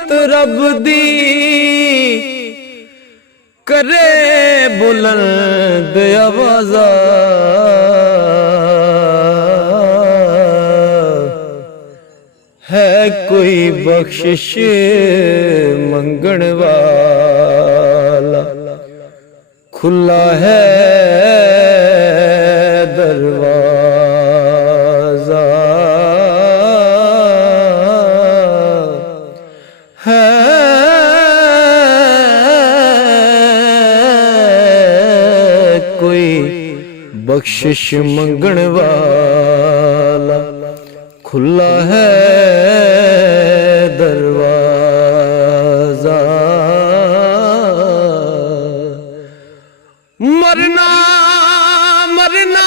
अजमत रब दी करे बुलंद आवाज़ा है कोई बख्शिश मंगण वाला खुला है दरवाज़ा है कोई बख्शिश मंगण वाला खुला है दरवाज़ा। मरना मरना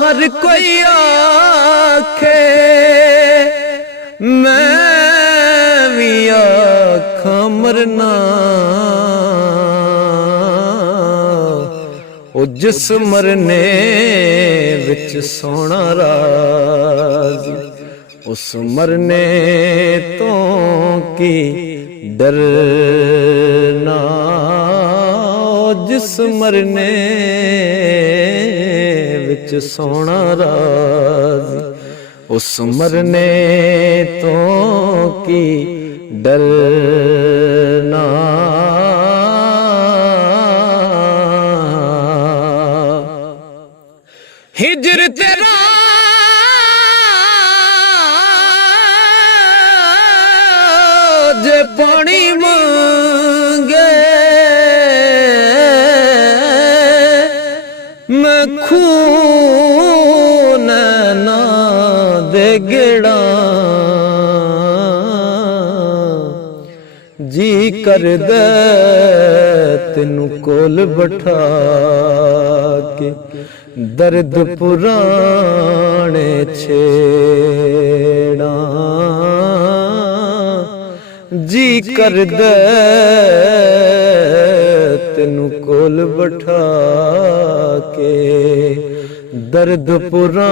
हर कोई आखे मैं भी आखा मरना ओ जिस मरने विच सोना राज उस मरने तो की डरना जिस मरने विच सोना राज उस मरने तो की डरना। हिजर तेरा जे पानी मांगे मैं खून ना दे गेड़ा जी कर दे तेनू कोल बैठा के दर्द पुराने छेड़ा जी कर दे तेनू कोल बैठा के दर्द पुराने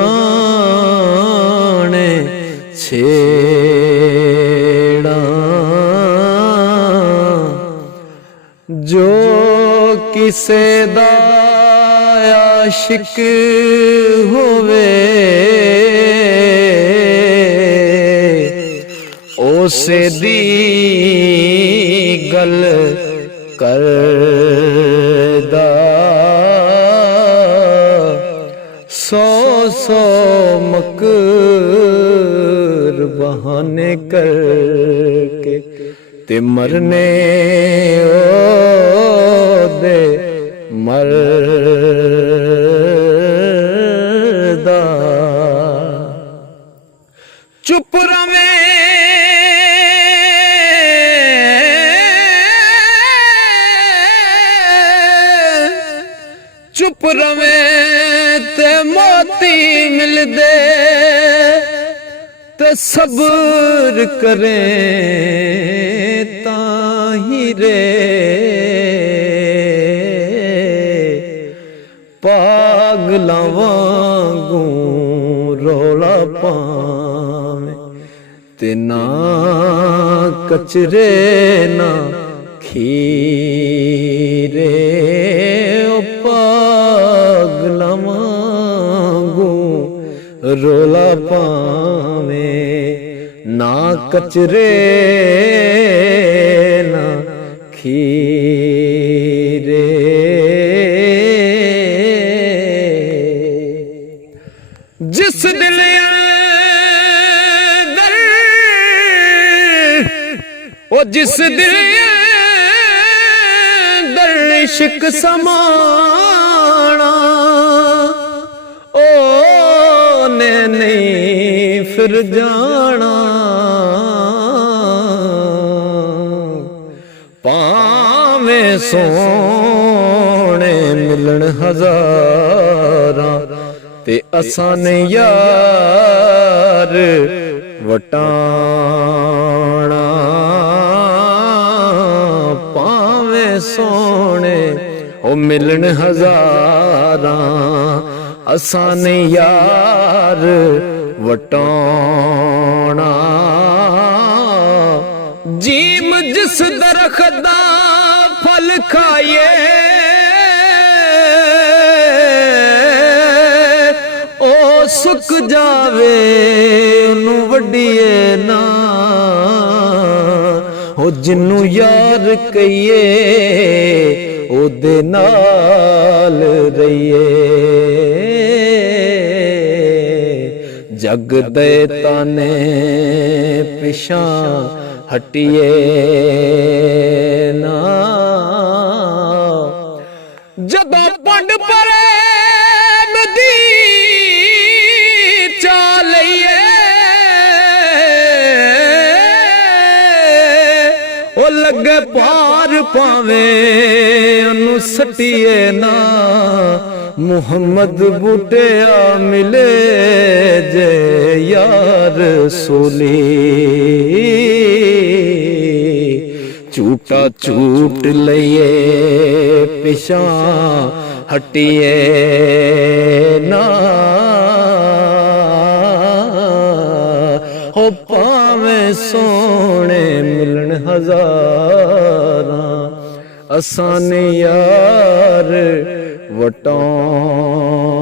छेड़ा। जो किसे दा आशिक होवे उसे दी गल करदा सौ सौ मकर बहाने करके ते मरने ओ दे मरदा। चुप रवे चुप रवे ते मोती मिल दे ते सब्र करें ताही रे पागला वांगू रौला पावे ते ना कचरे ना खीरे ओ पागला वांगू रौला पावे ना कचरे ना खीरे। जिस दिल अंदर ओ जिस दिल अंदर इश्क समाना ओ ने नहीं फिर जाना पावे सोने मिलन हजारां ते असां ने यार वटाना पावे सोने ओ मिलन हजारां असां ने यार ਵਟਾਉਣਾ। ਜੀਮ ਜਿਸ ਦਰਖਤ ਦਾ ਫਲ ਖਾਈਏ ਉਹ ਸੁੱਕ ਜਾਵੇ ਉਹਨੂੰ ਵੱਢੀਏ ਨਾ। ਉਹ ਜਿਹਨੂੰ ਯਾਰ ਕਹੀਏ ਉਹਦੇ ਨਾਲ ਰਹੀਏ। ਜਗ ਦੇ ਤਾਨੇ ਪਿਛਾਂ ਹਟੀਏ ਨਾ। ਜਦੋਂ ਪੰਡ ਪ੍ਰੇਮ ਦੀ ਚਾਹ ਲਈਏ ਉਹ ਲੱਗੇ ਪਾਰ ਪਾਵੇਂ ਉਹਨੂੰ ਸੱਟੀਏ ਨਾ। ਮੁਹੰਮਦ ਬੂਟਿਆ ਮਿਲੇ ਜੇ ਯਾਰ ਸੋਲੀ ਝੂਟਾ ਝੂਟ ਲਈਏ ਪਿਛਾਂ ਹਟੀਏ ਨਾ। ਹੋ ਭਾਵੇਂ ਸੋਹਣੇ ਮਿਲਣ ਹਜ਼ਾਰਾਂ ਅਸਾਂ ਨੇ ਯਾਰ ਵਟਾਉਣਾ।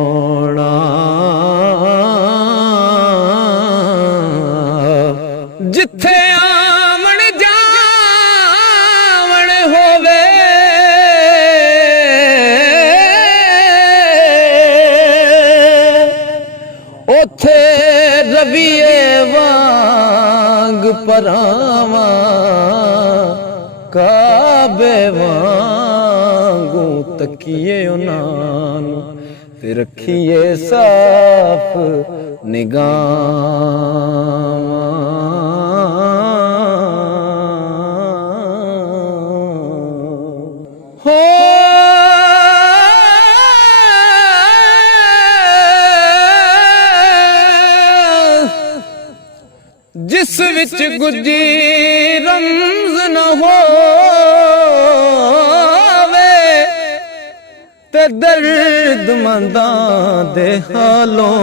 ਜਿੱਥੇ ਆਵਣ ਜਾਵਣ ਹੋਵੇ ਉੱਥੇ ਰਵੀਏ ਵਾਂਗ ਪਰਾਵਾਂ ਕਾਬੇ ਵਾਂਗੂ ਤਕੀਏ ਉਹਨਾਂ ਨੂੰ ਤੇ ਰੱਖੀਏ ਸਾਫ ਨਿਗਾਹਾਂ। ਹੋ ਜਿਸ ਵਿੱਚ ਗੁੱਜੀ ਰਮਜ਼ ਨ ਹੋਵੇ ਤੇ ਦਰਦਮੰਦਾਂ ਦੇ ਹਾਲੋਂ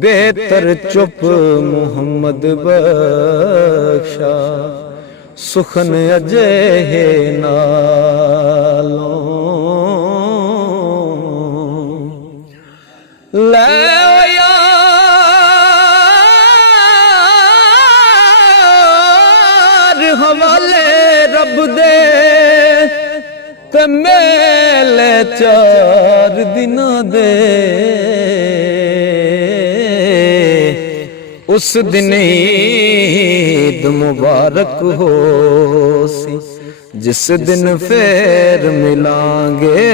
ਬਿਹਤਰ ਚੁੱਪ ਮੁਹੰਮਦ ਬਖਸ਼ਾ ਸੁਖਨ ਅਜਿਹੇ ਨਾਲੋਂ। ਲੈ ਹਵਾਲੇ ਰੱਬ ਦੇ ਤੇ ਮੇਲੇ 4 ਦਿਨਾਂ ਦੇ ਉਸ ਦਿਨ ਈਦ ਮੁਬਾਰਕ ਹੋ ਸੀ ਜਿਸ ਦਿਨ ਫੇਰ ਮਿਲਾਂਗੇ